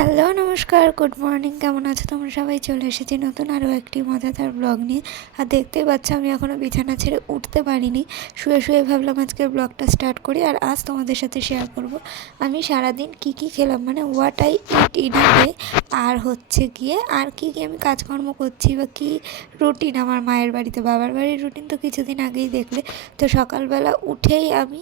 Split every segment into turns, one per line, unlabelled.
Hello, নমস্কার, good morning, কেমন আছো? তোমরা সবাই চলে এসেছি নতুন আরও একটি মজাদার ব্লগ নিয়ে। আর দেখতেই পাচ্ছ, আমি এখনও বিছানা ছেড়ে উঠতে পারিনি। শুয়ে শুয়ে ভাবলাম আজকে ব্লগটা স্টার্ট করি আর আজ তোমাদের সাথে শেয়ার করব। আমি সারাদিন কি কি খেলাম মানে হোয়াট আই ইট ডে আর হচ্ছে গিয়ে আর কি কি আমি কাজকর্ম করছি বা কি রুটিন আমার মায়ের বাড়িতে, বাবার বাড়ির রুটিন তো কিছুদিন আগেই দেখলে। তো সকালবেলা উঠেই আমি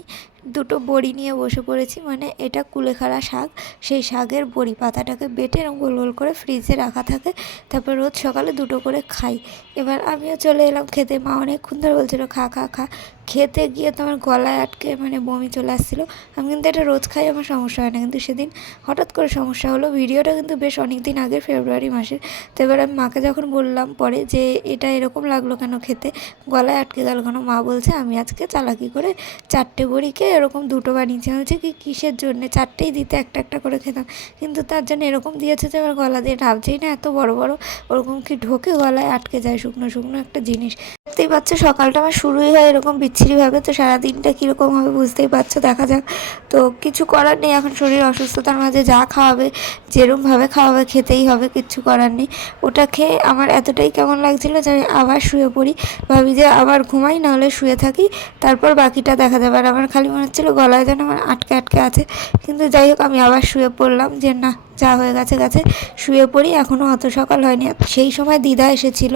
দুটো বড়ি নিয়ে বসে পড়েছি মানে এটা কুলেখাড়া শাক। সেই শাকের বড়ি পাতাটাকে বেটে এবং গোল গোল করে ফ্রিজে রাখা থাকে, তারপর রোজ সকালে দুটো করে খাই। এবার আমিও চলে এলাম খেতে, মা অনেকক্ষণ ধরে বলছিল, খা খা খা। খেতে গিয়ে তো আমার গলায় আটকে মানে বমি চলে আসছিল। আমি কিন্তু এটা রোজ খাই, আমার সমস্যা হয় না। কিন্তু সেদিন হঠাৎ করে সমস্যা হলো। ভিডিওটা কিন্তু বেশ অনেক দিন আগের, ফেব্রুয়ারি মাসের। তো এবার আমি মাকে যখন বললাম পরে যে, এটা এরকম লাগল কেন খেতে? গলায় আটকে গেল কেন? মা বলছে, আমি আজকে চালাকি করে চারটে বড়িকে এরকম দুটো বানিয়েছি। বলছি, কি কিসের জন্যে? চারটেই দিতে একটা একটা করে খেতাম। কিন্তু তার জন্য এরকম দিয়েছে যে, আমার গলা দিয়ে নামছেই না। এত বড় বড়, ওরকম কি ঢোকে গলায় আটকে যায় শুকনো শুকনো একটা জিনিস? দেখতেই পাচ্ছ সকালটা আমার শুরুই হয় এরকম বিচ্ছিরিভাবে তো সারাদিনটা কীরকম হবে বুঝতেই পারছ। দেখা যাক। তো কিছু করার নেই এখন শরীর অসুস্থতার মাঝে যা খাওয়াবে যেরমভাবে খাওয়াবে খেতেই হবে, কিচ্ছু করার নেই। ওটা খেয়ে আমার এতটাই কেমন লাগছিল যে আবার শুয়ে পড়ি। ভাবি যে আবার ঘুমাই নাহলে শুয়ে থাকি। তারপর বাকিটা দেখা যাবে। আর আমার খালি মনে হচ্ছিল গলায় যেন আমার আটকে আটকে আছে। কিন্তু যাই হোক, আমি আবার শুয়ে পড়লাম যে না যা হয়ে গেছে গেছে। শুয়ে পড়ি এখনও অত সকাল হয়নি। সেই সময় দিদা এসেছিল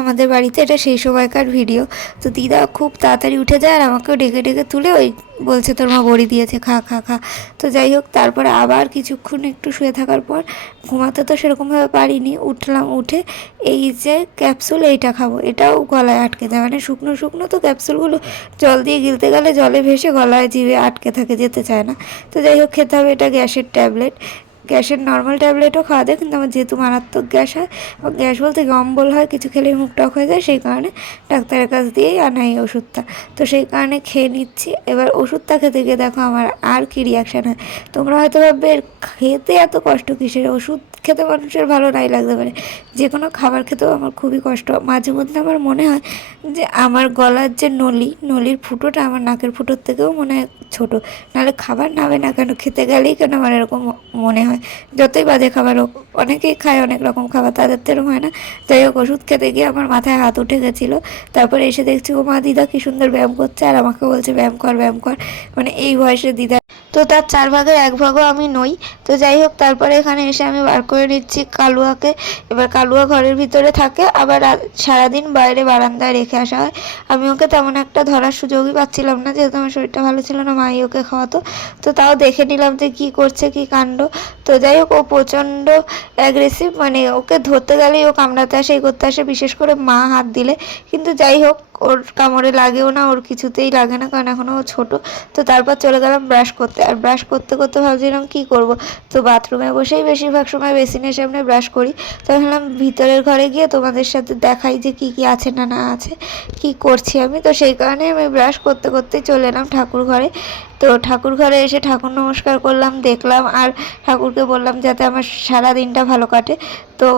আমাদের বাড়িতে, এটা সেই সময়কার ভিডিও। তো দিদা খুব তাড়াতাড়ি উঠে যায় আর আমাকেও ডেকে ডেকে তুলে ওই বলছে, তোর মা বড়ি দিয়েছে, খা খা খা। তো যাই হোক, তারপরে আবার কিছুক্ষণ একটু শুয়ে থাকার পর ঘুমাতে তো সেরকমভাবে পারিনি, উঠলাম, উঠে এই যে ক্যাপসুল এইটা খাব, এটাও গলায় আটকে যায়। মানে শুকনো শুকনো তো ক্যাপসুলগুলো জল দিয়ে গিলতে গেলে জলে ভেসে গলায় জিভে আটকে থাকে, যেতে চায় না। তো যাই হোক, খেতে হবে এটা গ্যাসের ট্যাবলেট। গ্যাসের নর্মাল ট্যাবলেটও খাওয়া যায়, কিন্তু আমার যেহেতু মারাত্মক গ্যাস হয় গ্যাস বলতে গম্বল হয়, কিছু খেলে মুখ টক হয়ে যায়, সেই কারণে ডাক্তারের কাছ দিয়েই আনা এই ওষুধটা। তো সেই কারণে খেয়ে নিচ্ছি। এবার ওষুধটা খেতে গিয়ে দেখো আমার আর কি রিয়াকশান হয়। তোমরা হয়তো ভাববে খেতে এত কষ্ট কিসের ওষুধ? খেতে মানুষের ভালো নাই লাগতে পারে। যে কোনো খাবার খেতেও আমার খুবই কষ্ট। মাঝে মধ্যে আমার মনে হয় যে আমার গলার যে নলি, নলির ফুটোটা আমার নাকের ফুটোর থেকেও মনে হয় ছোটো। নাহলে খাবার নামে না কেন, খেতে গেলেই কেন আমার এরকম মনে হয়? যতই বাজে খাবার হোক, অনেকেই খায় অনেক রকম খাবার, তাদের তো এরকম হয় না? যাই হোক, ওষুধ খেতে গিয়ে আমার মাথায় হাত উঠে গেছিল। তারপরে এসে দেখছি ও মা দিদা কী সুন্দর ব্যায়াম করছে। আর আমাকে বলছে, ব্যায়াম কর ব্যায়াম কর। মানে এই বয়সে দিদা তো তার চার ভাগের এক ভাগও আমি নই। তো যাই হোক, তারপরে এখানে এসে আমি করে নিচ্ছি কালুয়াকে। এবার কালুয়া ঘরের ভিতরে থাকে, আবার সারাদিন বাইরে বারান্দায় রেখে আসা হয়। আমি ওকে তেমন একটা ধরার সুযোগই পাচ্ছিলাম না, যেহেতু আমার শরীরটা ভালো ছিল না, মাই ওকে খাওয়াতো। তো তাও দেখে নিলাম যে কী করছে, কী কাণ্ড। তো যাই হোক, ও প্রচণ্ড অ্যাগ্রেসিভ মানে ওকে ধরতে গেলেই ও কামড়াতে আসে এই করতে আসে, বিশেষ করে মা হাত দিলে। কিন্তু যাই হোক ওর কামড়ে লাগেও না, ওর কিছুতেই লাগে না, কারণ এখনও ও ছোটো। তো তারপর চলে গেলাম ব্রাশ করতে। আর ব্রাশ করতে করতে ভাবছিলাম কী করব? তো বাথরুমে বসেই বেশিরভাগ সময় বেসিনের সামনে ব্রাশ করি। তো ভাবলাম ভিতরের ঘরে গিয়ে তোমাদের সাথে দেখাই যে কি কি আছে না না আছে, কি করছি আমি। তো সেই কারণে আমি ব্রাশ করতে করতেই চলে এলাম ঠাকুর ঘরে। তো ঠাকুর ঘরে এসে ঠাকুর নমস্কার করলাম, দেখলাম, আর ঠাকুরকে বললাম যাতে আমার সারা দিনটা ভালো কাটে। তো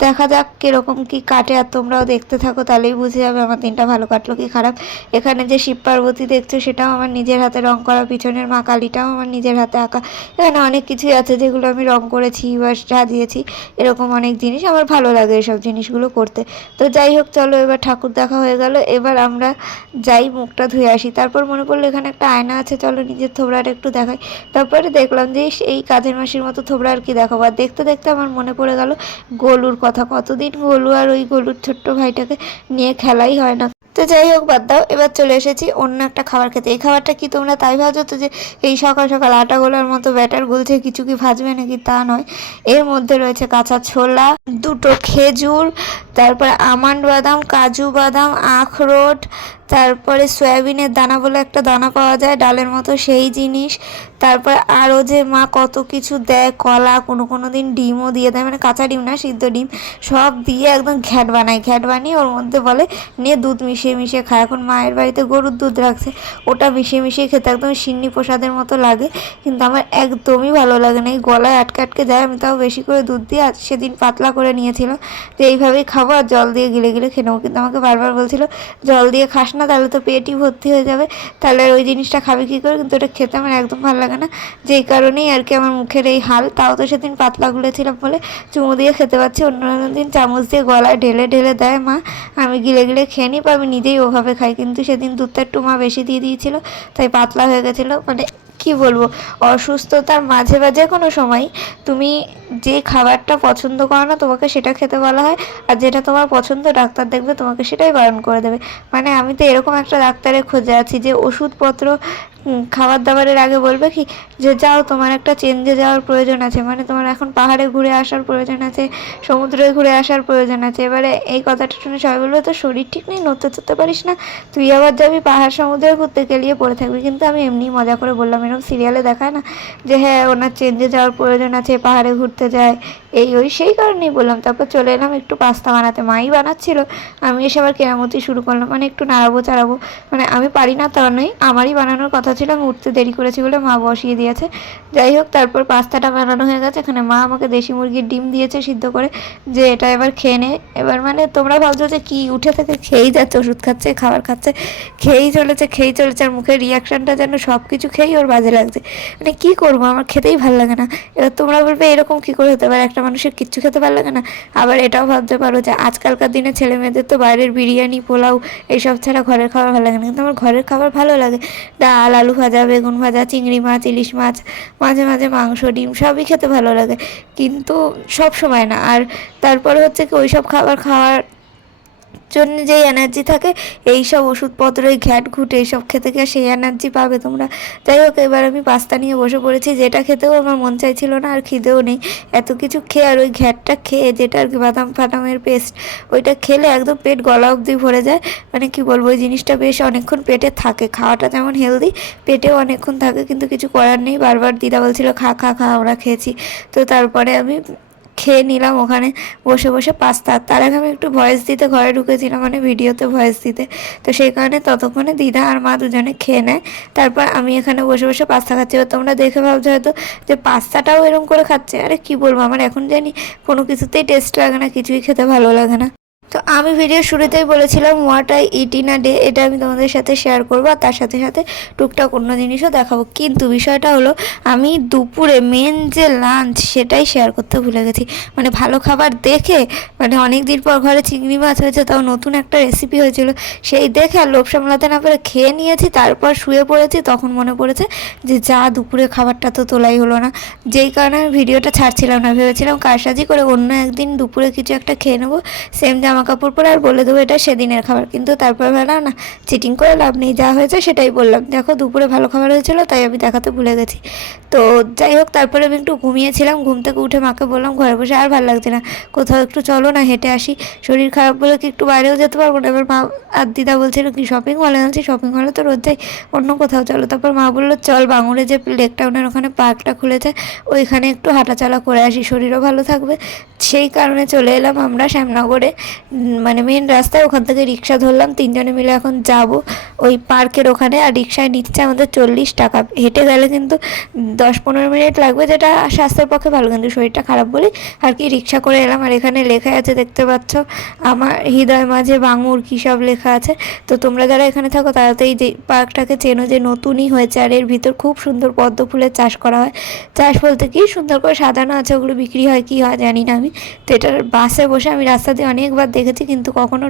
দেখা যাক কীরকম কি কাটে, আর তোমরাও দেখতে থাকো, তাহলেই বুঝে যাবে আমার দিনটা ভালো কাটলো কি খারাপ। এখানে যে শিব পার্বতী দেখছ, সেটাও আমার নিজের হাতে রং করা, পিছনের মা কালীটাও আমার নিজের হাতে আঁকা। এখানে অনেক কিছুই আছে যেগুলো আমি রং করেছি, বা সাজিয়েছি এরকম অনেক জিনিস আমার ভালো লাগে এসব জিনিসগুলো করতে। তো যাই হোক, চলো এবার ঠাকুর দেখা হয়ে গেল, এবার আমরা যাই মুখটা ধুয়ে আসি। তারপর মনে পড়ল এখানে একটা আয়না আছে, চলো নিজের থোবড়াটা একটু দেখাই। তারপরে দেখলাম যে এই কাজের মাসির মতো থোবড়া আর কি দেখাবো, আর দেখতে দেখতে আমার মনে পড়ে গেল গোলুর কথা। কথা, কতদিন বলব আর ওই গলুর ছোট্ট ভাইটাকে নিয়ে খেলাই হয় না। তো যাই হোক, বাদ দাও, এবার চলে এসেছি অন্য একটা খাবার খেতে। এই খাবারটা কি তোমরা তাই ভাজো তো যে এই সকাল সকাল আটা গোলার মতো ব্যাটার গুলছে কিছু কি ভাজবে নাকি তা নয়। এর মধ্যে রয়েছে কাঁচা ছোলা, দুটো খেজুর, তারপর আমান্ড বাদাম, কাজু বাদাম, আখরোট তারপরে সয়াবিনের দানা বলে একটা দানা পাওয়া যায়, ডালের মতো সেই জিনিস। তারপর আরও যে মা কত কিছু দেয়, কলা, কোনো কোনো দিন ডিমও দিয়ে দেয় মানে কাঁচা ডিম না, সিদ্ধ ডিম, সব দিয়ে একদম ঘ্যাট বানায়। ঘ্যাট বানিয়ে ওর মধ্যে বলে নিয়ে দুধ মিশিয়ে মিশিয়ে খায় এখন মায়ের বাড়িতে গরুর দুধ রাখছে, ওটা মিশিয়ে মিশিয়ে খেতে একদম সিন্নি প্রসাদের মতো লাগে, কিন্তু আমার একদমই ভালো লাগে না। এই গলায় আটকে আটকে যায়, আমি তাও বেশি করে দুধ দিয়ে সেদিন পাতলা করে নিয়েছিলাম। তো এইভাবেই খাব আর জল দিয়ে গিলে গিলে খেয়ে নেব। কিন্তু আমাকে বারবার বলছিল, জল দিয়ে খাস না, তাহলে তো পেটই ভর্তি হয়ে যাবে। তাহলে ওই জিনিসটা খাবে কী করে? কিন্তু ওটা খেতে আমার একদম ভালো লাগে না। যেই কারণেই আর কি আমার মুখের এই হাল। তাও তো সেদিন পাতলা গুলেছিলাম বলে চুমু দিয়ে খেতে পাচ্ছি অন্য দিন চামচ দিয়ে গলায় ঢেলে ঢেলে দেয় মা। আমি গিলে গিলে খেয়ে নিই, বা আমি নিজেই ওভাবে খাই। কিন্তু সেদিন দুধটা একটু মা বেশি দিয়ে দিয়েছিল, তাই পাতলা হয়ে গেছিল। মানে কি বলব? অসুস্থতার মাঝে মাঝে কোনো সময় তুমি যে খাবারটা পছন্দ করো না, তোমাকে সেটা খেতে বলা হয় আর যেটা তোমার পছন্দ, ডাক্তার দেখবে তোমাকে সেটাই বারণ করে দেবে। মানে আমি তো এরকম একটা ডাক্তারের খোঁজে আছি যে ওষুধপত্র খাবার দাবারের আগে বলবে কি যে যাও, তোমার একটা চেঞ্জে যাওয়ার প্রয়োজন আছে। মানে তোমার এখন পাহাড়ে ঘুরে আসার প্রয়োজন আছে, সমুদ্রে ঘুরে আসার প্রয়োজন আছে। এবারে এই কথাটা শুনে সবাই বলবে তো শরীর ঠিক নেই, নড়তে চড়তে পারিস না। তুই আবার যাবি পাহাড় সমুদ্রে ঘুরতে, গেলিয়ে পড়ে থাকবি। কিন্তু আমি এমনি মজা করে বললাম, এরকম সিরিয়ালে দেখায় না যে হ্যাঁ ওনার চেঞ্জে যাওয়ার প্রয়োজন আছে, পাহাড়ে ঘুরতে যায়। এই ওই সেই কারণেই বললাম, তারপর চলে এলাম, একটু পাস্তা বানাতে। মাই বানাচ্ছিল, আমি এসে আবার কেরামতি শুরু করলাম মানে একটু নাড়াবো, চাড়াবো। মানে আমি পারি না তা নয়, আমারই বানানোর কথা ছিল, আমি উঠতে দেরি করেছি বলে মা বসিয়ে দিয়েছে। যাই হোক, তারপর পাস্তাটা বানানো হয়ে গেছে, এখানে মা আমাকে দেশি মুরগির ডিম দিয়েছে সিদ্ধ করে, যে এটা এবার খেয়ে নে। এবার মানে তোমরা ভাবছ যে কি, উঠে থেকে খেয়েই যাচ্ছে, ওষুধ খাচ্ছে, খাবার খাচ্ছে, খেয়েই চলেছে খেয়েই চলেছে, আর মুখের রিয়াকশানটা যেন সব কিছু খেয়েই ওর বাজে লাগছে। মানে কি করব, আমার খেতেই ভালো লাগে না। এবার তোমরা বলবে, এরকম কি করে হতে পারে? একটা মানুষের কিচ্ছু খেতে ভালো লাগে না। আবার এটাও ভাবতে পারো যে আজকালকার দিনে ছেলে মেয়েদের তো বাইরের বিরিয়ানি, পোলাও এইসব ছাড়া ঘরের খাবার ভালো লাগে না। কিন্তু আমার ঘরের খাবার ভালো লাগে। ডাল, আলু ভাজা, বেগুন ভাজা, চিংড়ি মাছ, ইলিশ মাছ, মাঝে মাঝে মাংস, ডিম সবই খেতে ভালো লাগে। কিন্তু সব সময় না। আর তারপরে হচ্ছে কি ওই সব খাবার খাওয়ার জন্য যেই এনার্জি থাকে এই সব ওষুধপত্র, এই ঘ্যাট ঘুট এইসব খেতে গিয়ে সেই এনার্জি পাবে তোমরা। যাই হোক, এবার আমি পাস্তা নিয়ে বসে পড়েছি, যেটা খেতেও আমার মন চাইছিল না, আর খিদেও নেই। এত কিছু খেয়ে আর ওই ঘ্যাটটা খেয়ে, যেটা আর কি বাদাম ফাটামের পেস্ট ওইটা খেলে একদম পেট গলা অবধি ভরে যায়। মানে কি বলব, ওই জিনিসটা বেশ অনেকক্ষণ পেটে থাকে। খাওয়াটা যেমন হেলদি পেটেও অনেকক্ষণ থাকে, কিন্তু কিছু করার নেই। বারবার দিদা বলছিল, খা খা খা, আমরা খেয়েছি। তো তারপরে আমি খেয়ে নিলাম ওখানে বসে বসে পাস্তা। তার আগে আমি একটু ভয়েস দিতে, ঘরে ঢুকেছিলাম মানে ভিডিওতে ভয়েস দিতে। তো সেই কারণে ততক্ষণে দিদা আর মা দুজনে খেয়ে নেয়। তারপর আমি এখানে বসে বসে পাস্তা খাচ্ছি। তোমরা দেখে ভাবছ হয়তো যে পাস্তাটাও এরকম করে খাচ্ছে। আরে কি বলব? আমার এখন জানি কোনো কিছুতেই টেস্ট লাগে না, কিছুই খেতে ভালো লাগে না। তো আমি ভিডিও শুরুতেই বলেছিলাম what I eat in a day এটা আমি তোমাদের সাথে শেয়ার করব, আর তার সাথে সাথে টুকটাক অন্য জিনিসও দেখাবো। কিন্তু বিষয়টা হলো, আমি দুপুরে মেন যে লাঞ্চ সেটাই শেয়ার করতে ভুলে গেছি। মানে ভালো খাবার দেখে মানে অনেক দিন পর ঘরে চিংড়ি মাছ হয়েছে, তাও নতুন একটা রেসিপি হয়েছিল, সেই দেখে আর লোভ সামলাতে না পেরে খেয়ে নিয়েছি, তারপর শুয়ে পড়েছি, তখন মনে পড়েছে যে যা দুপুরে খাবারটা তো তোলাই হলো না। যেই কারণে আমি ভিডিওটা ছাড়ছিলাম না, ভেবেছিলাম কারসাজি করে অন্য একদিন দুপুরে কিছু একটা খেয়ে নেব সেম জামা কাপড় পরে আর বলে দেবো এটা সেদিনের খাবার। কিন্তু তারপর ভাবলাম না চিটিং করে লাভ নেই, যা হয়েছে সেটাই বললাম। দেখো, দুপুরে ভালো খাবার হয়েছিল, তাই আমি দেখাতে ভুলে গেছি। তো যাই হোক, তারপরে আমি একটু ঘুমিয়েছিলাম, ঘুম থেকে উঠে মাকে বললাম, ঘরে বসে আর ভালো লাগছে না। কোথাও একটু চলো না, হেঁটে আসি। শরীর খারাপ বলে কি একটু বাইরেও যেতে পারব না? এবার মা আর দিদা বলছিল, কি শপিং মলে আনছি? শপিং মলে তো রোজ যাই, অন্য কোথাও চলো। তারপর মা বলল, চল বাঙুরে যে লেক টাউনের ওখানে পার্কটা খুলেছে, ওইখানে একটু হাঁটাচলা করে আসি, শরীরও ভালো থাকবে। সেই কারণে চলে এলাম আমরা শ্যামনগরে। মানে মেন রাস্তায় ওখান থেকে রিক্সা ধরলাম, তিনজনে মিলে এখন যাব ওই পার্কের ওখানে। আর রিক্সায় নিচ্ছে আমাদের চল্লিশ টাকা। হেঁটে গেলে কিন্তু দশ পনেরো মিনিট লাগবে, যেটা স্বাস্থ্যের পক্ষে ভালো। কিন্তু শরীরটা খারাপ বলে, আর কি রিক্সা করে এলাম। আর এখানে লেখা আছে, দেখতে পাচ্ছ, আমার হৃদয় মাঝে বাঙুর কী সব লেখা আছে। তো তোমরা যারা এখানে থাকো, তারা তো এই যে পার্কটাকে চেনো যে নতুনই হয়েছে, আর এর ভিতর খুব সুন্দর পদ্ম ফুলের চাষ করা হয়। চাষ বলতে কি, সুন্দর করে সাজানো আছে, ওগুলো বিক্রি হয়, কি হয় জানি না আমি। তো এটার বাসে বসে আমি রাস্তা দিয়ে অনেকবার দেখেছি, কিন্তু কখনো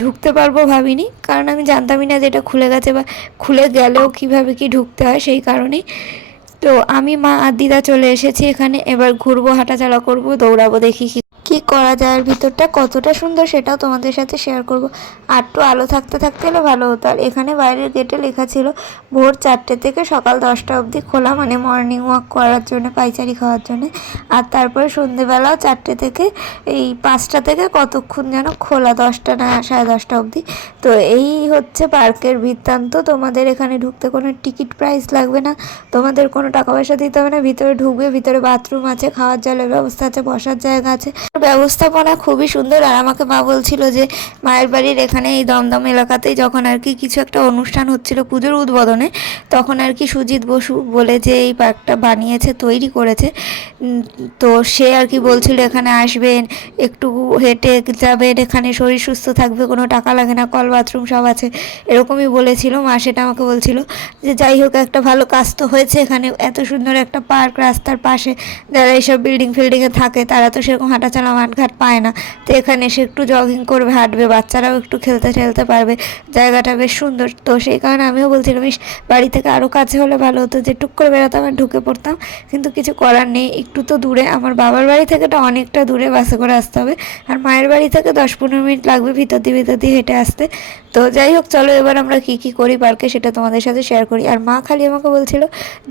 ঢুকতে পারব ভাবিনি। কারণ আমি জানতামই না যে এটা খুলে গেছে বা খুলে গেলেও কীভাবে কি ঢুকতে হয় সেই কারণেই। তো আমি মা আর দিদা চলে এসেছি এখানে, এবার ঘুরবো, হাঁটাচলা করব, দৌড়াবো, দেখি কি কি করা যায়, আর ভিতরটা কতটা সুন্দর সেটাও তোমাদের সাথে শেয়ার করব। আর একটু আলো থাকতে থাকতে হলে ভালো হতো। আর এখানে বাইরের গেটে লেখা ছিল, ভোর চারটে থেকে সকাল দশটা অবধি খোলা মানে মর্নিং ওয়াক করার জন্য, পাইচারি খাওয়ার জন্য। আর তারপরে সন্ধেবেলাও চারটে থেকে, এই পাঁচটা থেকে কতক্ষণ যেন খোলা, দশটা না, সাড়ে দশটা অবধি। তো এই হচ্ছে পার্কের বৃত্তান্ত। তোমাদের এখানে ঢুকতে কোনো টিকিট প্রাইস লাগবে না। তোমাদের কোনো টাকা পয়সা দিতে হবে না। ভিতরে ঢুকবে, ভিতরে বাথরুম আছে, খাওয়ার জলের ব্যবস্থা আছে, বসার জায়গা আছে। ব্যবস্থাপনা খুবই সুন্দর। আর আমাকে মা বলছিল যে, মায়ের বাড়ির এখানে এই দমদম এলাকাতেই যখন আর কি কিছু একটা অনুষ্ঠান হচ্ছিল পুজোর উদ্বোধনে, তখন আর কি সুজিত বসু বলে যে, এই পার্কটা বানিয়েছে, তৈরি করেছে। তো সে আর কি বলছিল, এখানে আসবেন, একটু হেঁটে যাবেন, এখানে শরীর সুস্থ থাকবে, কোনো টাকা লাগে না, কল, বাথরুম সব আছে। এরকমই বলেছিল, মা সেটা আমাকে বলছিল যে, যাই হোক, একটা ভালো কাজ তো হয়েছে এখানে, এত সুন্দর একটা পার্ক রাস্তার পাশে, যারা এইসব বিল্ডিং ফিল্ডিংয়ে থাকে, তারা তো সেরকম হাঁটাচলা মাঠঘাট পায় না। তো এখানে এসে একটু জগিং করবে, হাঁটবে, বাচ্চারাও একটু খেলতে খেলতে পারবে। জায়গাটা বেশ সুন্দর। তো সেই কারণে আমিও বলছিলাম ইস বাড়ি থেকে আরও কাছে হলে ভালো হতো যে, টুক করে বেরোতাম আর ঢুকে পড়তাম। কিন্তু কিছু করার নেই, একটু তো দূরে। আমার বাবার বাড়ি থেকে তো অনেকটা দূরে, বাসে করে আসতে হবে। আর মায়ের বাড়ি থেকে দশ পনেরো মিনিট লাগবে ভিতর দিয়ে ভিতর দিয়ে হেঁটে আসতে। তো যাই হোক, চলো এবার আমরা কী কী করি পার্কে, সেটা তোমাদের সাথে শেয়ার করি। আর মা খালি আমাকে বলছিল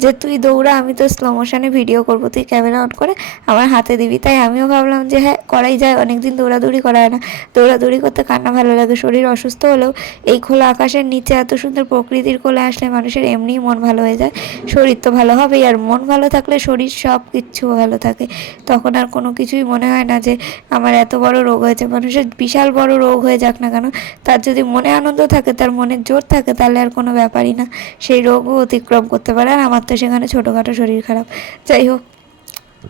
যে, তুই দৌড়া, আমি তো স্লো মোশনে ভিডিও করব, তুই ক্যামেরা অন করে আমার হাতে দিবি। তাই আমিও ভাবলাম যে হ্যাঁ করাই যায়। অনেকদিন দৌড়াদৌড়ি করা হয় না। দৌড়াদৌড়ি করতে কান্না ভালো লাগে, শরীর অসুস্থ হলেও এই খোলা আকাশের নিচে এত সুন্দর প্রকৃতির কোলে আসলে মানুষের এমনিই মন ভালো হয়ে যায়। শরীর তো ভালো হবেই, আর মন ভালো থাকলে শরীর সব কিচ্ছু ভালো থাকে। তখন আর কোনো কিছুই মনে হয় না যে আমার এত বড় রোগ হয়েছে। মানুষের বিশাল বড় রোগ হয়ে যাক না কেন, তার যদি মনে আনন্দ থাকে, তার মনে জোর থাকে, তাহলে আর কোনো ব্যাপারই না। সেই রোগও অতিক্রম করতে পারে, আর আমার তো সেখানে ছোটোখাটো শরীর খারাপ। যাই হোক,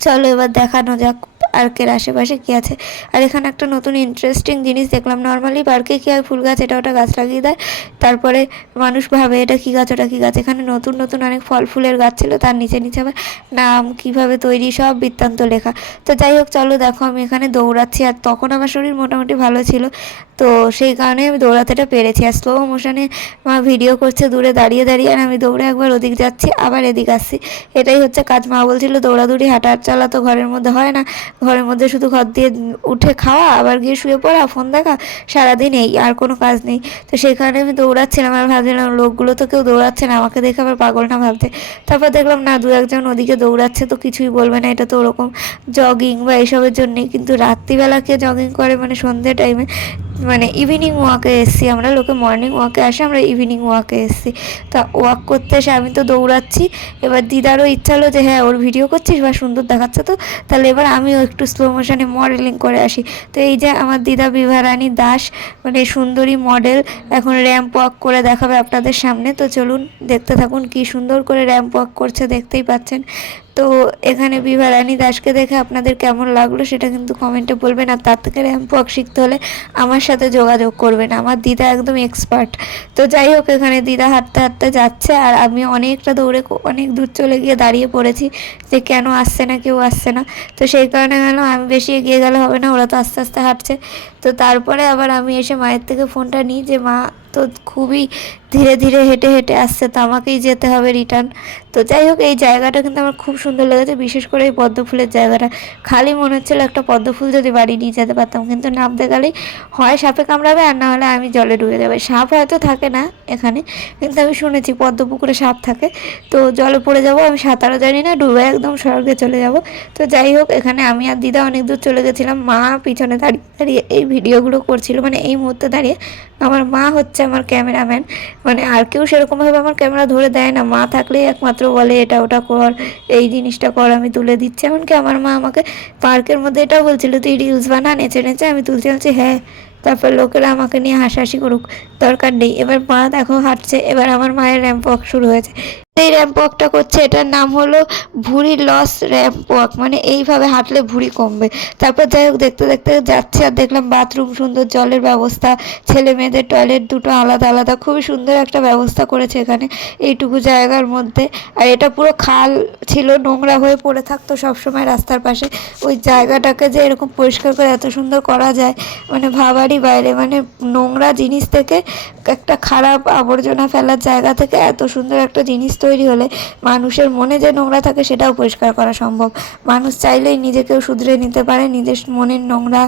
চলো এবার দেখানো যাক পার্কের আশেপাশে কী আছে? আর এখানে একটা নতুন ইন্টারেস্টিং জিনিস দেখলাম। নর্মালি পার্কে কী হয় ফুল গাছ? এটা ওটা গাছ লাগিয়ে দেয়। তারপরে মানুষ ভাবে এটা কী গাছ, ওটা কী গাছ? এখানে নতুন নতুন অনেক ফল ফুলের গাছ ছিল। তার নিচে নিচে আবার নাম, কীভাবে তৈরি, সব বৃত্তান্ত লেখা। তো যাই হোক, চলো দেখো, আমি এখানে দৌড়াচ্ছি। আর তখন আমার শরীর মোটামুটি ভালো ছিল। তো সেই কারণে আমি দৌড়াতেটা পেরেছি। আর স্লো মোশনে মা ভিডিও করছে দূরে দাঁড়িয়ে দাঁড়িয়ে। আর আমি দৌড়ে একবার ওদিক যাচ্ছি, আবার এদিক আসছি। এটাই হচ্ছে কাজ। মা বলছিল দৌড়াদৌড়ি হাঁটা চলা তো ঘরের মধ্যে হয় না। ঘরের মধ্যে শুধু ঘর দিয়ে উঠে খাওয়া, আবার গিয়ে শুয়ে পড়া ফোন দেখা, সারাদিন এই, আর কোনো কাজ নেই। তো সেখানে আমি দৌড়াচ্ছিলাম আর ভাবছিলাম লোকগুলো তো কেউ দৌড়াচ্ছে না, আমাকে দেখে আবার পাগল না ভাবতে তারপর দেখলাম, না, দু একজন ওদিকে দৌড়াচ্ছে তো কিছুই বলবে না, এটা তো ওরকম জগিং বা এসবের জন্যেই। কিন্তু রাত্রিবেলা কে জগিং করে মানে সন্ধ্যে টাইমে মানে ইভিনিং ওয়াকে এসেছি, আমরা লোকে মর্নিং ওয়াকে আসে, আমরা ইভিনিং ওয়াকে এসেছি। তা ওয়াক করতে এসে আমি তো দৌড়াচ্ছি, এবার দিদারও ইচ্ছা হলো যে হ্যাঁ ওর ভিডিও করছিস, বা সুন্দর দেখাচ্ছে তো। তাহলে এবার আমিও একটু স্লো মোশনে মডেলিং করে আসি। তো এই যে আমার দিদা বিভারানী দাস মানে সুন্দরী মডেল এখন র্যাম্প ওয়াক করে দেখাবে আপনাদের সামনে। তো চলুন দেখতে থাকুন কি সুন্দর করে র্যাম্প ওয়াক করছে, দেখতেই পাচ্ছেন। তো এখানে বিভা রানী দাসকে দেখে আপনাদের কেমন লাগল সেটা কিন্তু কমেন্টে বলবেন। আর তার থেকে র্যাম্প ওয়াক শিখতে হলে আমার সাথে যোগাযোগ করবেন। আমার দিদা একদম এক্সপার্ট তো যাই হোক, এখানে দিদা হাঁটতে হাঁটতে যাচ্ছে আর আমি অনেকটা দৌড়ে অনেক দূর চলে গিয়ে দাঁড়িয়ে পড়েছি যে কেন আসছে না, কেউ আসছে না। তো সেই কারণে গেল, আমি বেশি এগিয়ে গেলে হবে না, ওরা তো আস্তে আস্তে হাঁটছে। তো তারপরে আবার আমি এসে মায়ের থেকে ফোনটা নিই যে, মা তো খুবই ধীরে ধীরে হেঁটে হেঁটে আসছে, তো আমাকেই যেতে হবে রিটার্ন। তো যাই হোক, এই জায়গাটা কিন্তু আমার খুব সুন্দর লেগেছে, বিশেষ করে এই পদ্ম ফুলের জায়গাটা। খালি মনে হচ্ছিল একটা পদ্ম ফুল যদি বাড়ি নিয়ে যেতে পারতাম, কিন্তু নামতে গেলেই হয় সাপে কামড়াবে, আর না হলে আমি জলে ডুবে যাবে। সাপ হয়তো থাকে না এখানে, কিন্তু আমি শুনেছি পদ্ম পুকুরে সাপ থাকে। তো জলে পড়ে যাব, আমি সাঁতারও জানি না, ডুবে একদম স্বর্গে চলে যাব। তো যাই হোক, এখানে আমি আর দিদা অনেক দূর চলে গেছিলাম, মা পিছনে দাঁড়িয়ে দাঁড়িয়ে এই ভিডিওগুলো করছিল মানে এই মুহূর্তে দাঁড়িয়ে আমার মা হচ্ছে আমার ক্যামেরাম্যান। মানে আর কেউ সেরকমভাবে আমার ক্যামেরা ধরে দেয় না। মা থাকলেই একমাত্র বলে, এটা ওটা কর, এই জিনিসটা কর, আমি তুলে দিচ্ছি। এমনকি আমার মা আমাকে পার্কের মধ্যে এটাও বলছিল, তুই রিলস বানা নেচে নেচে আমি তুলতে বলছি হ্যাঁ। তারপর লোকেরা আমাকে নিয়ে হাসাহাসি করুক, দরকার নেই। এবার মা দেখো হাঁটছে, এবার আমার মায়ের র্যাম্প শুরু হয়েছে। এই র্যাম্প ওয়াকটা করছে, এটার নাম হলো ভুঁড়ি লস র্যাম্প ওয়াক মানে এইভাবে হাঁটলে ভুঁড়ি কমবে। তারপর যাই হোক, দেখতে দেখতে যাচ্ছে আর দেখলাম বাথরুম সুন্দর, জলের ব্যবস্থা, ছেলে মেয়েদের টয়লেট দুটো আলাদা আলাদা, খুবই সুন্দর একটা ব্যবস্থা করেছে এখানে, এইটুকু জায়গার মধ্যে। আর এটা পুরো খাল ছিল, নোংরা হয়ে পড়ে থাকতো সবসময় রাস্তার পাশে। ওই জায়গাটাকে যে এরকম পরিষ্কার করে এত সুন্দর করা যায় মানে ভাবারই বাইরে মানে নোংরা জিনিস থেকে একটা খারাপ আবর্জনা ফেলার জায়গা থেকে এত সুন্দর একটা জিনিস তৈরি হলে মানুষের মনে যে নোংরা থাকে সেটাও পরিষ্কার করা সম্ভব। মানুষ চাইলেই নিজেকেও শুধরে নিতে পারে, নিজের মনের নোংরা,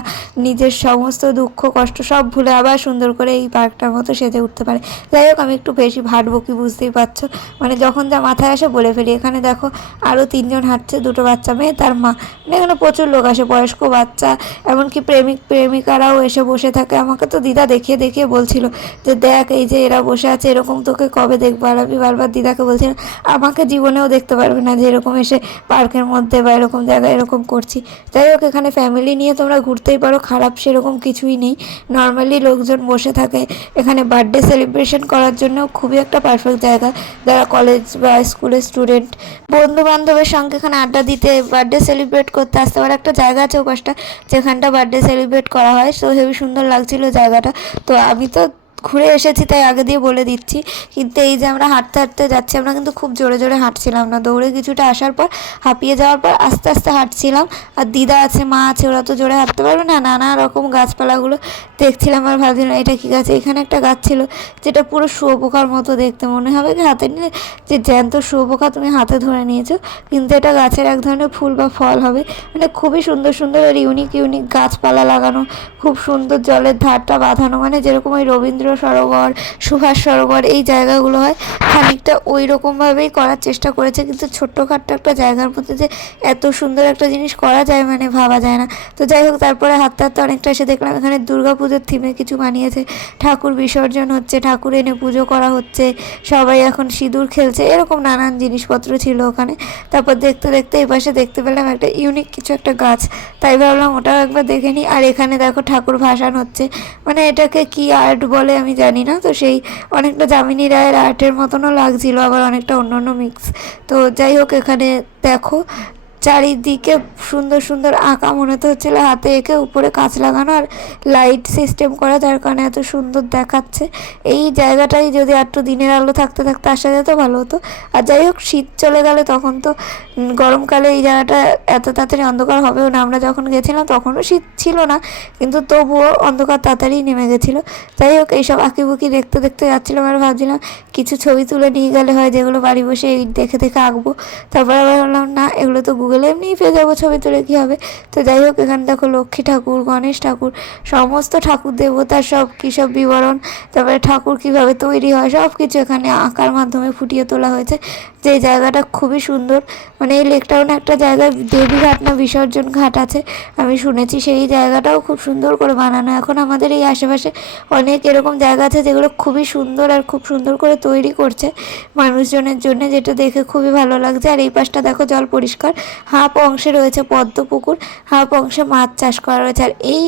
নিজের সমস্ত দুঃখ, কষ্ট সব ভুলে আবার সুন্দর করে এই পার্কটার মতো সেজে উঠতে পারে। যাই হোক, আমি একটু বেশি ভাটবো কি বুঝতেই পারছ? মানে যখন যা মাথায় আসে বলে ফেলি। এখানে দেখো আরও তিনজন হাঁটছে, দুটো বাচ্চা মেয়ে, তার মা। মানে এখানে প্রচুর লোক আসে, বয়স্ক বাচ্চা, এমনকি প্রেমিক, প্রেমিকারাও এসে বসে থাকে। আমাকে তো দিদা দেখিয়ে দেখিয়ে বলছিল যে, দেখ, এই যে এরা বসে আছে, এরকম তোকে কবে দেখব? আর আমি বারবার দিদাকে বলছি ছিল আমাকে জীবনেও দেখতে পারবে না যে এরকম এসে পার্কের মধ্যে বা এরকম জায়গায় এরকম করছি। যাই হোক, এখানে ফ্যামিলি নিয়ে তোমরা ঘুরতেই পারো, খারাপ সেরকম কিছুই নেই। নর্মালি লোকজন বসে থাকে। এখানে বার্থডে সেলিব্রেশন করার জন্য খুবই একটা পারফেক্ট জায়গা। যারা কলেজ বা স্কুলের স্টুডেন্ট বন্ধু বান্ধবের সঙ্গে এখানে আড্ডা দিতে বার্থডে সেলিব্রেট করতে আসতে পারে। একটা জায়গা আছে ওপাশটা, যেখানটা বার্থডে সেলিব্রেট করা হয়। তো হেবি সুন্দর লাগছিল জায়গাটা। তো আমি তো ঘুরে এসেছি, তাই আগে দিয়ে বলে দিচ্ছি। কিন্তু এই যে আমরা হাঁটতে হাঁটতে যাচ্ছি, আমরা কিন্তু খুব জোরে জোরে হাঁটছিলাম না। দৌড়ে কিছুটা আসার পর, হাঁপিয়ে যাওয়ার পর আস্তে আস্তে হাঁটছিলাম। আর দিদা আছে, মা আছে, ওরা তো জোরে হাঁটতে পারবে না। নানা রকম গাছপালাগুলো দেখছিলাম আর ভাবছিলাম, এটা কী গাছ? এখানে একটা গাছ ছিল, যেটা পুরো শুয়োপোকার মতো দেখতে। মনে হবে কি হাতে নিলে, যে জ্যান্ত শুয়োপোকা তুমি হাতে ধরে নিয়েছো। কিন্তু এটা গাছের এক ধরনের ফুল বা ফল হবে। মানে খুবই সুন্দর সুন্দর আর ইউনিক ইউনিক গাছপালা লাগানো, খুব সুন্দর জলের ধারটা বাঁধানো। মানে যেরকম ওই রবীন্দ্র সরোবর, সুভাষ সরোবর, এই জায়গাগুলো হয়। খানিকটা ওই রকমভাবেই করার চেষ্টা করেছে, কিন্তু ছোট্টখাট্ট একটা জায়গার মধ্যে যে এত সুন্দর একটা জিনিস করা যায় মানে ভাবা যায় না। তো যাই হোক, তারপরে হাঁটতে হাঁটতে অনেকটা এসে দেখলাম, এখানে দুর্গা পুজোর থিমে কিছু বানিয়েছে। ঠাকুর বিসর্জন হচ্ছে, ঠাকুর এনে পুজো করা হচ্ছে, সবাই এখন সিঁদুর খেলছে, এরকম নানান জিনিসপত্র ছিল ওখানে। তারপর দেখতে দেখতে এই পাশে দেখতে পেলাম একটা ইউনিক কিছু একটা গাছ। তাই ভাবলাম ওটাও একবার দেখে নিই। আর এখানে দেখো ঠাকুর ভাসান হচ্ছে। মানে এটাকে কি আর্ট বলে আমি জানি না। তো সেই অনেকটা যামিনী রায়ের আর্টের মতনও লাগছিল, আবার অনেকটা অন্য অন্য মিক্স তো যাই হোক, এখানে দেখো চারিদিকে সুন্দর সুন্দর আঁকা মনে তো হচ্ছিল হাতে এঁকে উপরে কাঁচ লাগানো আর লাইট সিস্টেম করা, যার কারণে এত সুন্দর দেখাচ্ছে। এই জায়গাটাই যদি একটু দিনের আলো থাকতে থাকতে আসা যেত ভালো হতো। আর যাই হোক, শীত চলে গেলে তখন তো গরমকালে এই জায়গাটা এত তাড়াতাড়ি অন্ধকার হবেও না। আমরা যখন গেছিলাম তখনও শীত ছিল না, কিন্তু তবুও অন্ধকার তাড়াতাড়ি নেমে গেছিল। যাই হোক, এইসব আঁকিবুকি দেখতে দেখতে যাচ্ছিলাম আর ভাবছিলাম কিছু ছবি তুলে নিয়ে গেলে হয়, যেগুলো বাড়ি বসে দেখে দেখে আঁকবো। তারপরে আবার ভাবলাম, না, এগুলো তো গুগলে এমনিই পেয়ে যাব ছবি তুলে কী হবে? তো যাই হোক, এখানে দেখো লক্ষ্মী ঠাকুর, গণেশ ঠাকুর, সমস্ত ঠাকুর দেবতার সব কী সব বিবরণ, তারপরে ঠাকুর কীভাবে তৈরি হয় সব কিছু এখানে আঁকার মাধ্যমে ফুটিয়ে তোলা হয়েছে। যে জায়গাটা খুবই সুন্দর মানে এই লেক টাউনে একটা জায়গায় দেবী ঘাট না বিসর্জন ঘাট আছে, আমি শুনেছি সেই জায়গাটাও খুব সুন্দর করে বানানো। এখন আমাদের এই আশেপাশে অনেক এরকম জায়গা আছে যেগুলো খুবই সুন্দর আর খুব সুন্দর করে তৈরি করছে মানুষজনের জন্য, যেটা দেখে খুবই ভালো লাগছে। আর এই পাশটা দেখো জল পরিষ্কার হাফ অংশে রয়েছে পদ্ম পুকুর, হাফ অংশে মাছ চাষ করা রয়েছে। আর এই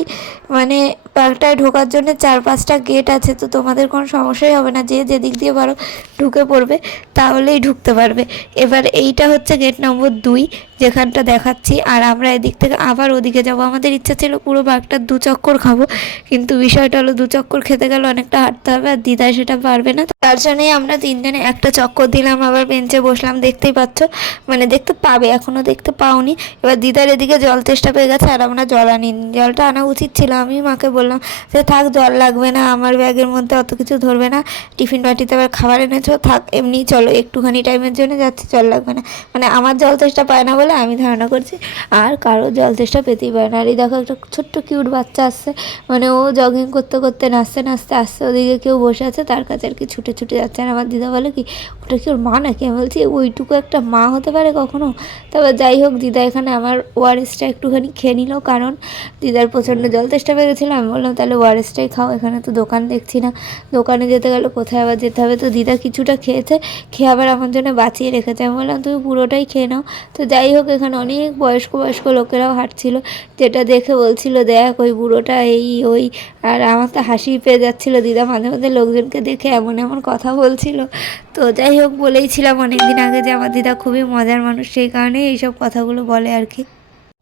মানে পার্কটায় ঢোকার জন্য চার পাঁচটা গেট আছে, তো তোমাদের কোনো সমস্যাই হবে না। যে যেদিক দিয়ে পারো ঢুকে পড়বে, তাহলেই ঢুকতে পারবে। এবার এইটা হচ্ছে গেট নম্বর দুই। যেখানটা দেখাচ্ছি, আর আমরা এদিক থেকে আবার ওদিকে যাব। আমাদের ইচ্ছা ছিল পুরো বাঘটার দু চক্কর খাব, কিন্তু বিষয়টা হলো দু চক্কর খেতে গেলে অনেকটা হাঁটতে হবে, আর দিদা সেটা পারবে না। তার জন্যই আমরা তিনজনে একটা চক্কর দিলাম, আবার বেঞ্চে বসলাম, দেখতেই পাচ্ছ। মানে দেখতে পাবে এখনও দেখতে পাওনি। এবার দিদার এদিকে জল তেষ্টা পেয়ে গেছে, আর আমরা জল আনিনি। জলটা আনা উচিত ছিল, আমি মাকে বললাম যে, থাক, জল লাগবে না, আমার ব্যাগের মধ্যে অত কিছু ধরবে না, টিফিন বাটিতে আবার খাবার এনেছো, থাক, এমনি চলো, একটুখানি টাইমের জন্য যাচ্ছি, জল লাগবে না। মানে আমার জল তেষ্টা পায় না বলে আমি ধারণা করছি, আর কারও জল তেষ্টা পেতেই পারে না। আর এই দেখো একটা ছোট্ট কিউট বাচ্চা আসছে মানে ও জগিং করতে করতে নাচতে নাচতে আসছে, ওদিকে কেউ বসে আছে, তার কাছে আর কি ছুটে ছুটে যাচ্ছে। আর আমার দিদা বলে কি ওটা কি ওর মা নাকি? আমি বলছি, ওইটুকু একটা মা হতে পারে কখনো? তারপর যাই হোক, দিদা এখানে আমার ওআরএসটা একটুখানি খেয়ে নিল, কারণ দিদার প্রচণ্ড জল তেষ্টা পেয়ে গেছিল আমি বললাম, তাহলে ওআরএসটাই খাও, এখানে তো দোকান দেখছি না। দোকানে যেতে গেলে কোথায় আবার যেতে হবে? তো দিদা কিছুটা খেয়েছে, খেয়ে আবার আমার জন্য বাঁচিয়ে রেখেছে। আমি বললাম, তুমি পুরোটাই খেয়ে নাও। তো যাই হোক, এখানে অনেক বয়স্ক বয়স্ক লোকেরাও হাঁটছিল। যেটা দেখে বলছিল, দেখ, ওই বুড়োটা এই, ওই। আর আমার তো হাসি পেয়ে যাচ্ছিল। দিদা মাঝে মাঝে লোকজনকে দেখে এমন এমন কথা বলছিল। তো যাই হোক বলেইছিলাম অনেক দিন আগে যে আমার দিদা খুবই মজার মানুষ, সেই কারণেই এইসব কথাগুলো বলে আর কি।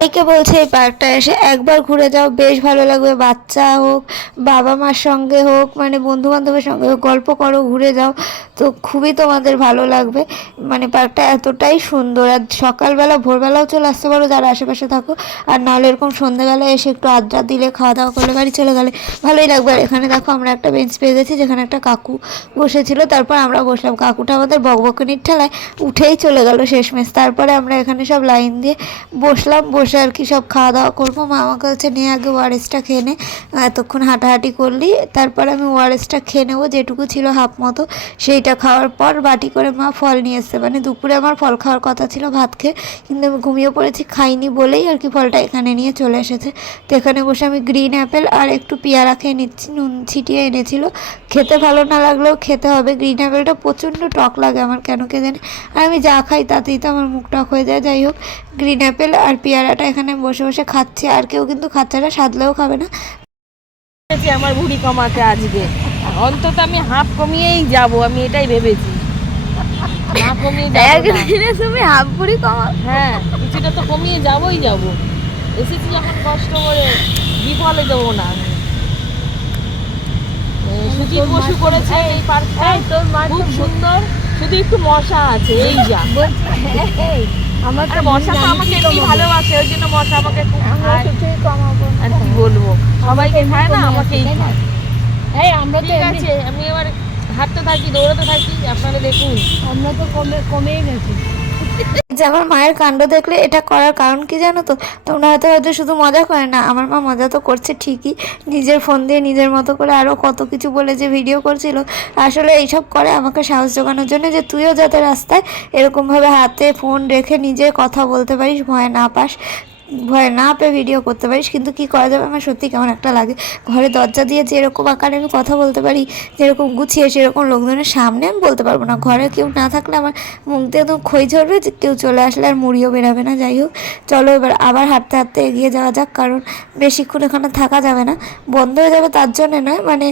একে বলছে এই পার্কটা এসে, একবার ঘুরে যাও, বেশ ভালো লাগবে। বাচ্চা হোক, বাবা মার সঙ্গে হোক মানে বন্ধু বান্ধবের সঙ্গে হোক, গল্প করো, ঘুরে যাও। তো খুবই তোমাদের ভালো লাগবে। মানে পার্কটা এতটাই সুন্দর। আর সকালবেলা, ভোরবেলাও চলে আসতে পারো যারা আশেপাশে থাকো। আর নাহলে এরকম সন্ধ্যেবেলায় এসে একটু আড্ডা দিলে, খাওয়া দাওয়া করলে, বাড়ি চলে গেলে ভালোই লাগবে। আর এখানে দেখো, আমরা একটা বেঞ্চ পেয়ে গেছি, যেখানে একটা কাকু বসেছিল। তারপর আমরা বসলাম। কাকুটা আমাদের বকবকনির ঠেলায় উঠেই চলে গেল শেষমেশ। তারপরে আমরা এখানে সব লাইন দিয়ে বসলাম, বসে বসে আর কি সব খাওয়া দাওয়া করব। মা আমাকে হচ্ছে নিয়ে আগে ওয়ারেসটা খেয়ে নে। এতক্ষণ হাঁটাহাঁটি করলি। তারপর আমি ওয়ারেসটা খেয়ে নেব, যেটুকু ছিল হাফ মতো। সেইটা খাওয়ার পর বাটি করে মা ফল নিয়ে এসছে। মানে দুপুরে আমার ফল খাওয়ার কথা ছিল ভাত খেয়ে, কিন্তু আমি ঘুমিয়ে পড়েছি, খাইনি বলেই আর কি ফলটা এখানে নিয়ে চলে এসেছে। তো এখানে বসে আমি গ্রিন অ্যাপেল আর একটু পেয়ারা খেয়ে নিচ্ছি, নুন ছিটিয়ে এনেছিল। খেতে ভালো না লাগলেও খেতে হবে। গ্রিন অ্যাপেলটা প্রচণ্ড টক লাগে আমার, কেন কে জানি? আর আমি যা খাই তাতেই তো আমার মুখ টক হয়ে যায়। যাই হোক, গ্রিন অ্যাপেল আর পেয়ারাটা এখানে বসে বসে খাচ্ছে আর কেউ কিন্তু খাচ্ছে না সাদলেও খাবে না।
আমার ভুঁড়ি কমাতে আজকে অন্তত আমি হাফ কমিয়েই যাব আমি এটাই ভেবেছি। না কমিয়ে
একদিনে তুমি হাফ পুরি কমা
হ্যাঁ কিছুটা তো কমিয়ে যাবই যাব। এসেছি যখন কষ্ট করে বিফলে দেবো না আমি। এ, করেছে এই পার্কটা। খুব সুন্দর শুধু একটু মশা আছে এই যা।
আমার
আর মশা তো আমাকে এমনি ভালোবাসে ওই জন্য আমাকে খুব খায়। আর কি বলব? সবাইকে খায় না? আমাকেই খায়।
এই আমরা তো
ঠিক আছে আমি এবার হাঁটতে থাকি দৌড়াতে থাকি আপনারা দেখুন।
আমরা তো কমে কমেই গেছি।
যে আমার মায়ের কাণ্ড দেখলে এটা করার কারণ কি জানো তো? তোমরা হয়তো হয়তো শুধু মজা করে না, আমার মা মজা তো করছে ঠিকই। নিজের ফোন দিয়ে নিজের মতো করে আরও কত কিছু বলে যে ভিডিও করছিল। আসলে এইসব করে আমাকে সাহস জোগানোর জন্য যে তুইও যাতে রাস্তায় এরকমভাবে হাতে ফোন রেখে নিজে কথা বলতে পারিস, ভয় না পাস। ভয় না পেয়ে ভিডিও করতে পারিস, কিন্তু কি করা যাবে? আমার সত্যি কেমন একটা লাগে। ঘরে দরজা দিয়ে যেরকম আকারে আমি কথা বলতে পারি যেরকম গুছিয়ে সেরকম লোকজনের সামনে আমি বলতে পারব না। ঘরে কেউ না থাকলে আমার মুখ দিয়ে একদম খই ঝরবে, যে কেউ চলে আসলে আর মুড়িও বেরাবে না। যাই হোক, চলো এবার আবার হাঁটতে হাঁটতে এগিয়ে যাওয়া যাক, কারণ বেশিক্ষণ এখানে থাকা যাবে না। বন্ধ হয়ে যাবে তার জন্য নয় মানে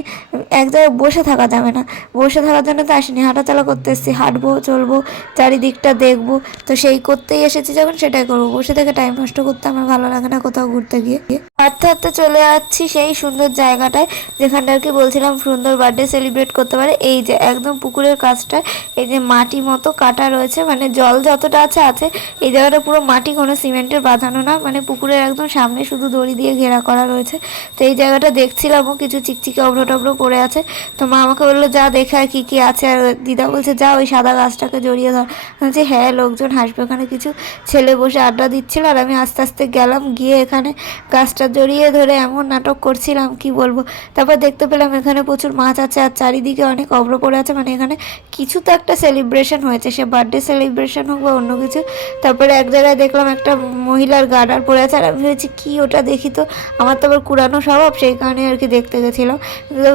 এক জায়গায় বসে থাকা যাবে না। বসে থাকার জন্য তো আসিনি, হাঁটাচলা করতে এসেছি। হাঁটবো, চলবো, চারিদিকটা দেখব। তো সেই করতেই এসেছি, যখন সেটাই করব। বসে থেকে টাইম নষ্ট করতে আমার ভালো লাগে না কোথাও ঘুরতে গিয়ে। হাঁটতে হাঁটতে চলে যাচ্ছি সেই সুন্দর জায়গাটায় যেখানটা আর কি বলছিলাম সুন্দর বার্থডে সেলিব্রেট করতে পারে। এই যে একদম পুকুরের কাছটায় এই যে মাটি মতো কাটা রয়েছে মানে জল যতটা আছে আছে। এই জায়গাটা পুরো মাটি, কোনো সিমেন্টের বাঁধানো না মানে পুকুরের একদম সামনে শুধু দড়ি দিয়ে ঘেরা করা রয়েছে। তো এই জায়গাটা দেখছিলামও, কিছু চিকচিকে অব্র টব্র পড়ে আছে। তো মা আমাকে বলল, যা দেখে আর কি কী আছে। আর দিদা বলছে, যা ওই সাদা গাছটাকে জড়িয়ে ধর। বলছি হ্যাঁ লোকজন হাসবে। ওখানে কিছু ছেলে বসে আড্ডা দিচ্ছিল, আর আমি আস্তে আস্তে গেলাম, গিয়ে এখানে গাছটা জড়িয়ে ধরে এমন নাটক করছিলাম, কি বলব? তারপর দেখতে পেলাম এখানে প্রচুর মাছ আছে আর চারিদিকে অনেক অব্র পড়ে আছে। মানে এখানে কিছু তো একটা সেলিব্রেশন হয়েছে, সে বার্থডে সেলিব্রেশন হোক বা অন্য কিছু। তারপরে এক জায়গায় দেখলাম একটা মহিলার গার্ডার পড়ে আছে, আর আমি ভেবেছি, কি ওটা দেখি তো? আমার তো আবার কুড়ানো স্বভাব, সেই কারণে আর কি দেখতে গেছিলাম।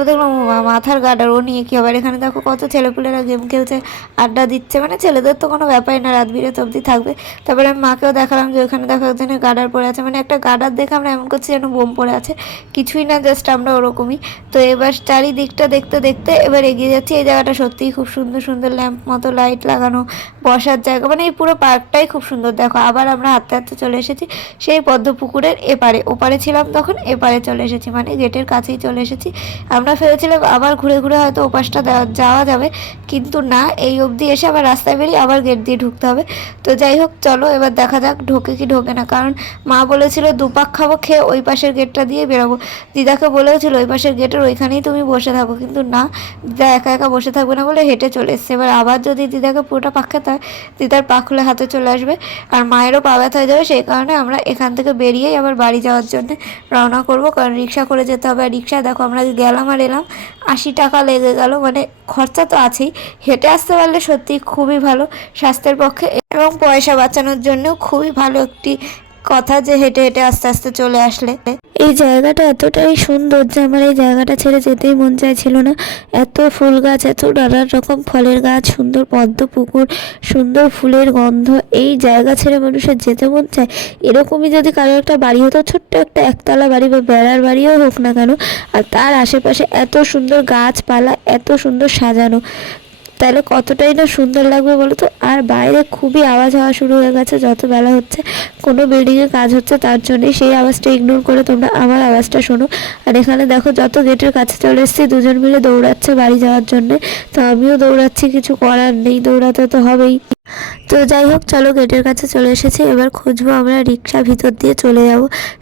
দেখলাম মাথার গার্ডার ও নিয়ে কি আবার এখানে দেখো কত ছেলেপুলেরা গেম খেলছে, আড্ডা দিচ্ছে। মানে ছেলেদের তো কোনো ব্যাপারই না, রাত বিরেত অবধি থাকবে। তারপরে আমি মাকেও দেখালাম যে ওখানে দেখো একজনের গার্ডার পরে আছে। মানে একটা গার্ডার দেখে আমরা এমন করছি যেন বোম পড়ে আছে। কিছুই না জাস্ট আমরা ওরকমই। তো এবার চারিদিকটা দেখতে দেখতে এবার এগিয়ে যাচ্ছি। এই জায়গাটা সত্যিই খুব সুন্দর সুন্দর ল্যাম্প মতো লাইট লাগানো, বসার জায়গা। মানে এই পুরো পার্কটাই খুব সুন্দর। দেখো, আবার আমরা হাঁটতে হাঁটতে চলে এসেছি। সেই পদ্ম পুকুরের এপারে, ওপারে ছিলাম তখন, এপারে চলে এসেছি। মানে গেটের কাছেই চলে এসেছি। আমরা ভেবেছিলাম আবার ঘুরে ঘুরে হয়তো ওপাশটা যাওয়া যাবে। কিন্তু না, এই অবধি এসে আবার রাস্তায় বেরিয়ে আবার গেট দিয়ে ঢুকতে হবে। তো যাই হোক, চলো এবার দেখা যাক ঢোকে কি ঢোকে না। কারণ মা বলেছিল দুপাক খাব, খেয়ে ওই পাশের গেটটা দিয়ে বেরোবো। দিদাকে বলেও ছিল, ওই পাশের গেটের ওইখানেই তুমি বসে থাকো। কিন্তু না, দিদা একা একা বসে থাকবে না বলে হেঁটে চলে এসছে। এবার আবার যদি দিদাকে পুরোটা পাক খেতে হয়, দিদার পা খুলে হাতে চলে আসবে। আর মায়েরও পা ব্যথা হয়ে যাবে, সেই কারণে আমরা এখান থেকে বেরিয়েই আবার বাড়ি যাওয়ার জন্য রওনা করব। কারণ রিক্সা করে যেতে হবে। আর রিক্সা দেখো, আমরা গেলাম আর এলাম। আশি টাকা লেগে গেল মানে খরচা তো আছেই। হেঁটে আসতে পারলে সত্যি খুবই ভালো স্বাস্থ্যের পক্ষে এবং পয়সা বাঁচানোর জন্য খুবই ভালো একটি কথা যে হেঁটে হেঁটে আস্তে আস্তে চলে আসলে। এই জায়গাটা এতটাই সুন্দর যে আমার এই জায়গাটা ছেড়ে যেতেই মন চাইছিল না। এত ফুল গাছ, এত নানা রকম ফলের গাছ, সুন্দর পদ্ম পুকুর, সুন্দর ফুলের গন্ধ। এই জায়গা ছেড়ে মানুষের যেতে মন চায়, এরকমই যদি কারও একটা বাড়ি হতো, ছোট্ট একটা একতলা বাড়ি বা বেড়ার বাড়িও হোক না কেন, আর তার আশেপাশে এত সুন্দর গাছপালা, এত সুন্দর সাজানো। তাহলে কতটাই না সুন্দর লাগবে বলো তো আর বাইরে খুবই আওয়াজ হওয়া শুরু হয়ে গেছে, যত বেলা হচ্ছে, কোনো বিল্ডিংয়ে কাজ হচ্ছে তার জন্যই সেই আওয়াজটা ইগনোর করে তোমরা আমার আওয়াজটা শোনো। আর এখানে দেখো যত গেটের কাছে চলে এসেছি, দুজন মিলে দৌড়াচ্ছে বাড়ি যাওয়ার জন্যে। তো আমিও দৌড়াচ্ছি, কিছু করার নেই, দৌড়াতে তো হবেই। তো যাই হোক, চলো গেটের কাছে চলে এসেছি। এবার খুঁজবো আমরা রিক্সা ভিতর দিয়ে চলে যাব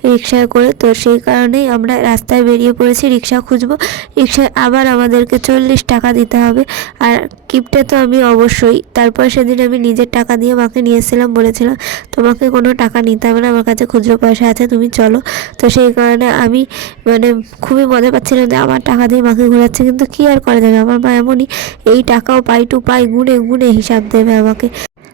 রিক্সায় করে। তো সেই কারণেই আমরা রাস্তায় বেরিয়ে পড়েছি, রিক্সা খুঁজবো। রিক্সায় আবার আমাদেরকে চল্লিশ টাকা দিতে হবে। আর কিপটে তো আমি অবশ্যই। তারপর সেদিন আমি নিজের টাকা দিয়ে মাকে নিয়েছিলাম, বলেছিলাম, তোমাকে কোনো টাকা নিতে হবে না, আমার কাছে খুচরো পয়সা আছে, তুমি চলো। তো সেই কারণে আমি মানে খুবই মজা পাচ্ছিলাম যে আমার টাকা দিয়ে মাকে ঘোরাচ্ছে, কিন্তু কি আর করা যাবে? আমার মা এমনই, এই টাকাও পাই টু পাই, গুনে গুনে হিসাব দেবে আমাকে।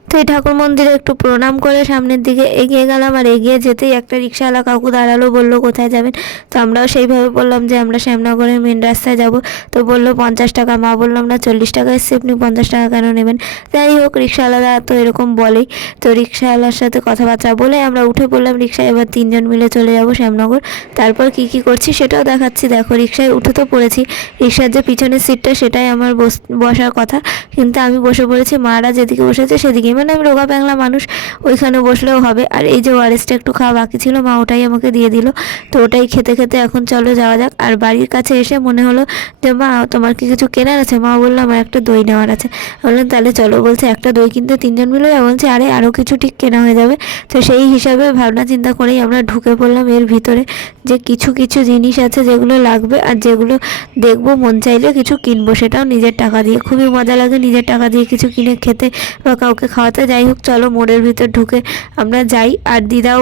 তো এই ঠাকুর মন্দিরে একটু প্রণাম করে সামনের দিকে এগিয়ে গেলাম আর এগিয়ে যেতেই একটা রিক্সাওয়ালা কাকু দাঁড়াল, বলল, কোথায় যাবেন? তো আমরাও সেইভাবে বললাম যে, আমরা শ্যামনগরের মেন রাস্তায় যাব। তো বলল, পঞ্চাশ টাকা। মা বললাম না চল্লিশ টাকা এসছে, আপনি পঞ্চাশ টাকা কেন নেবেন? যাই হোক, রিক্সাওয়ালারা তো এরকম বলেই তো রিক্সাওয়ালার সাথে কথাবার্তা বলে আমরা উঠে পড়লাম রিক্সায়, এবার তিনজন মিলে চলে যাব শ্যামনগর। তারপর কি কি করছি সেটাও দেখাচ্ছি। দেখো, রিক্সায় উঠে তো পড়েছি। রিক্সার যে পিছনের সিটটা সেটাই আমার বস- বসার কথা। কিন্তু আমি বসে পড়েছি, মারা যেদিকে বসেছে, সেদিকে মানে আমি রোগা প্যাংলা মানুষ, ওইখানে বসলেও হবে। আর এই যে ওয়ারেসটা একটু খাওয়া বাকি ছিল, মা ওটাই আমাকে দিয়ে দিল। তো ওটাই খেতে খেতে এখন চলো যাওয়া যাক। আর বাড়ির কাছে এসে মনে হলো যে, মা, তোমার কি কিছু কেনার আছে? মা বলল, আমার একটা দই নেওয়ার আছে। বললাম, তাহলে চলো। বলছে, একটা দই কিনতে তিনজন মিলে? বলছে, আরে আরও কিছু ঠিক কেনা হয়ে যাবে। তো সেই হিসাবে ভাবনা চিন্তা করেই আমরা ঢুকে পড়লাম এর ভিতরে। যে কিছু কিছু জিনিস আছে যেগুলো লাগবে আর যেগুলো দেখব মন চাইলে কিছু কিনবো, সেটাও নিজের টাকা দিয়ে। খুবই মজা লাগে নিজের টাকা দিয়ে কিছু কিনে খেতে বা কাউকে খাওয়াতে। যাই হোক, চলো মোড়ের ভিতর ঢুকে আমরা যাই। আর দিদাও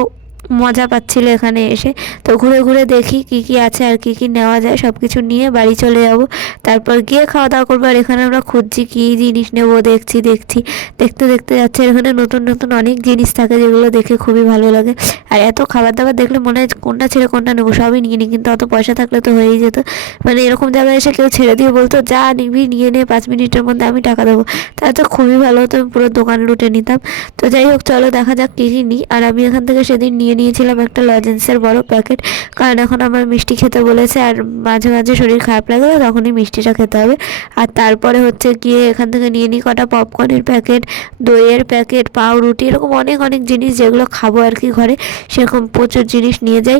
মজা পাচ্ছিল এখানে এসে। তো ঘুরে ঘুরে দেখি কি কি আছে আর কি কি নেওয়া যায়। সব কিছু নিয়ে বাড়ি চলে যাব। তারপর গিয়ে খাওয়া দাওয়া করব আর এখানে আমরা খুঁজছি কী জিনিস নেব, দেখছি দেখছি। দেখতে দেখতে যাচ্ছে এখানে নতুন নতুন অনেক জিনিস থাকে যেগুলো দেখে খুবই ভালো লাগে। আর এত খাবার দাবার দেখলে মনে হয় কোনটা ছেড়ে কোনটা নেব, সবই নিয়ে নিই। কিন্তু অত পয়সা থাকলে তো হয়েই যেত। মানে এরকম জায়গায় এসে কেউ ছেড়ে দিয়ে বলতো, যা নিবি নিয়ে নে, পাঁচ মিনিটের মধ্যে আমি টাকা দেবো। তাহলে তো খুবই ভালো হতো, আমি পুরো দোকান লুটে নিতাম। তো যাই হোক, চলো দেখা যাক কী কী নিই। আর আমি এখান থেকে সেদিন নিয়ে নিয়েছিলাম একটা লজেন্সের বড় প্যাকেট। কারণ এখন আমার মিষ্টি খেতে বলেছে আর মাঝে মাঝে শরীর খারাপ লাগলে তখনই মিষ্টিটা খেতে হবে। আর তারপরে হচ্ছে গিয়ে এখান থেকে নিয়ে নিই কটা পপকর্নের প্যাকেট, দইয়ের প্যাকেট, পাউরুটি, এরকম অনেক অনেক জিনিস যেগুলো খাব আর কি ঘরে, সেরকম প্রচুর জিনিস নিয়ে যাই।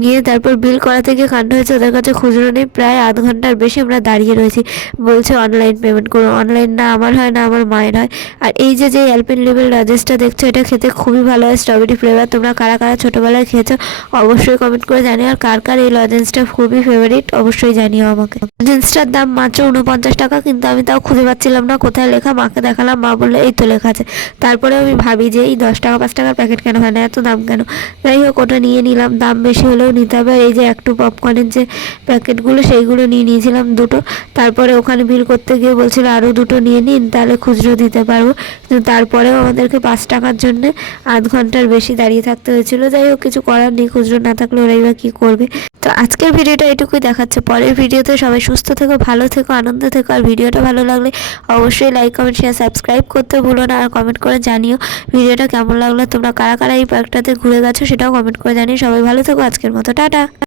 নিয়ে তারপর বিল করা থেকে কাণ্ড হয়েছে, ওদের কাছে খুচরো নেই, প্রায় আধ ঘণ্টার বেশি আমরা দাঁড়িয়ে রয়েছি। বলছে অনলাইন পেমেন্ট করো অনলাইন না আমার হয় না আমার মায়ের হয়। আর এই যে যে অ্যালপেন লেভেল রাজেশটা দেখছ, এটা খেতে খুবই ভালো হয় স্ট্রবেরি ফ্লেভার তোমরা কারা কারা ছোটোবেলায় খেয়েছো, অবশ্যই কমেন্ট করে জানিও। আর কার কার এই লজেন্সটা খুবই ফেভারিট অবশ্যই জানিও আমাকে। লজেন্সটার দাম মাত্র উনপঞ্চাশ টাকা, কিন্তু আমি তাও খুঁজে পাচ্ছিলাম না, কোথায় লেখা, মাকে দেখালাম, মা বলল, এই তো লেখা আছে। তারপরে আমি ভাবি যে, এই দশ টাকা, পাঁচ টাকার প্যাকেট কেন হয় না, এত দাম কেন? যাই হোক, ওটা নিয়ে নিলাম, দাম বেশি হলেও নিতে হবে। এই যে একটু পপকর্নের যে প্যাকেটগুলো, সেইগুলো নিয়ে নিয়েছিলাম দুটো। তারপরে ওখানে বিল করতে গিয়ে বলছিল আরও দুটো নিয়ে নিন, তাহলে খুচরো দিতে পারব। কিন্তু তারপরেও আমাদেরকে পাঁচ টাকার জন্যে আধ ঘণ্টার বেশি দাঁড়িয়ে থাকতে হয়েছিল। যাই হোক, কিছু করার নেই, খুচরো না থাকলে ওরাই বা কী করবে। তো আজকের ভিডিওটা এটুকুই দেখাচ্ছে। পরের ভিডিওতে সবাই সুস্থ থেকো, ভালো থেকো, আনন্দ থেকো। আর ভিডিওটা ভালো লাগলে অবশ্যই লাইক কমেন্ট শেয়ার সাবস্ক্রাইব করতে ভুলো না। আর কমেন্ট করে জানিও ভিডিওটা কেমন লাগল। তোমরা কারা কারা এই পার্কটাতে ঘুরে গেছো সেটাও কমেন্ট করে জানিও। সবাই ভালো থেকো। আজকের মতো টাটা।